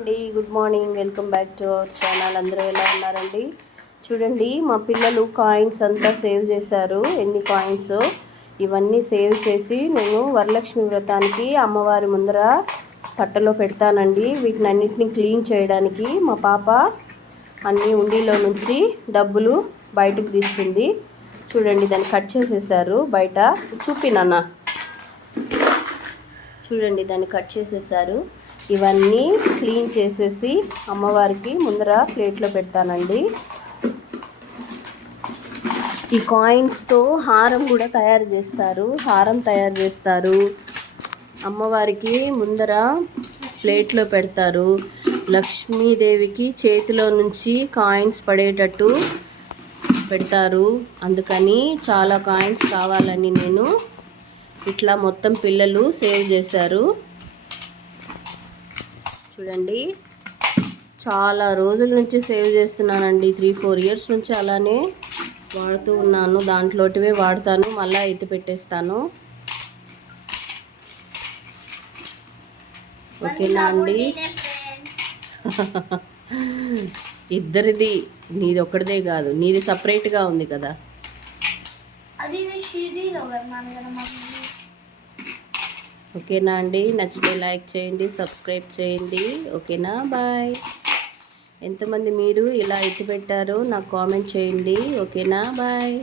అండి good morning, welcome back to our channel. అందరూ ఎలా ఉన్నారండి? చూడండి, మా పిల్లలు కాయిన్స్ అంతా సేవ్ చేశారు. ఎన్ని కాయిన్స్ ఇవన్నీ సేవ్ చేసి నేను వరలక్ష్మి వ్రతానికి అమ్మవారి ముందర పట్టలో పెడతానండి. వీటిని అన్నిటిని క్లీన్ చేయడానికి మా పాప అన్ని ఉండిలో నుంచి డబ్బులు బయటకు తీస్తుంది. చూడండి, దాన్ని కట్ చేసేసారు బయట. చూపినన్నా చూడండి, దాన్ని కట్ చేసేసారు. ఇవన్నీ క్లీన్ చేసేసి అమ్మవారికి ముందర ప్లేట్లో పెడతానండి. ఈ కాయిన్స్తో హారం కూడా తయారు చేస్తారు. అమ్మవారికి ముందర ప్లేట్లో పెడతారు. లక్ష్మీదేవికి చేతిలో నుంచి కాయిన్స్ పడేటట్టు పెడతారు. అందుకని చాలా కాయిన్స్ కావాలని నేను ఇట్లా మొత్తం పిల్లలు సేవ్ చేశారు. చూడండి, చాలా రోజుల నుంచి సేవ్ చేస్తున్నానండి. 3-4 ఇయర్స్ నుంచి అలానే వాడుతూ ఉన్నాను. దాంట్లోటివే వాడతాను, మళ్ళీ ఎత్తి పెట్టేస్తాను. ఓకేనా అండి? ఇద్దరిది, నీది ఒక్కడిదే కాదు, నీది సపరేట్గా ఉంది కదా. ఓకేనా అండి? నచ్చితే లైక్ చేయండి, సబ్స్క్రైబ్ చేయండి. ఓకేనా? బాయ్. ఎంతమంది మీరు ఇలా ఎత్తి పెట్టారో నాకు కామెంట్ చేయండి. ఓకేనా? బాయ్.